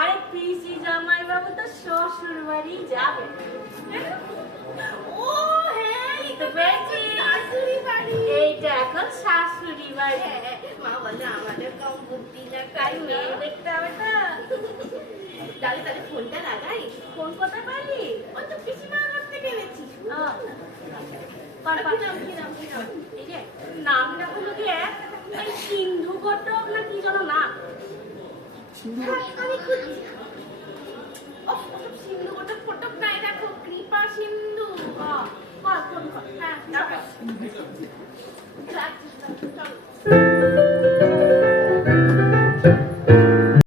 আরে পিসি জামাই বাবু তো শ্বশুর বাড়ি যাবে। ও হ্যাঁ, শাশুড়ি বাড়ি, এইটা এখন শাশুড়ি বাড়ি। মা বলে আমাদের কম বুদ্ধি না, তাই মেয়ে দেখতে হবে তো। তাহলে ফোনটা লাগাই। ফোন কোথায় পারি? ওই তো পিসিমার ঘর থেকে এনেছি। নামটা হলো কি সিন্ধু ঘটক না কি যেন না। আমি খুঁজছি। সিন্ধু ঘটক ফটক নাই, দেখো কৃপা সিন্ধু। হ্যাঁ,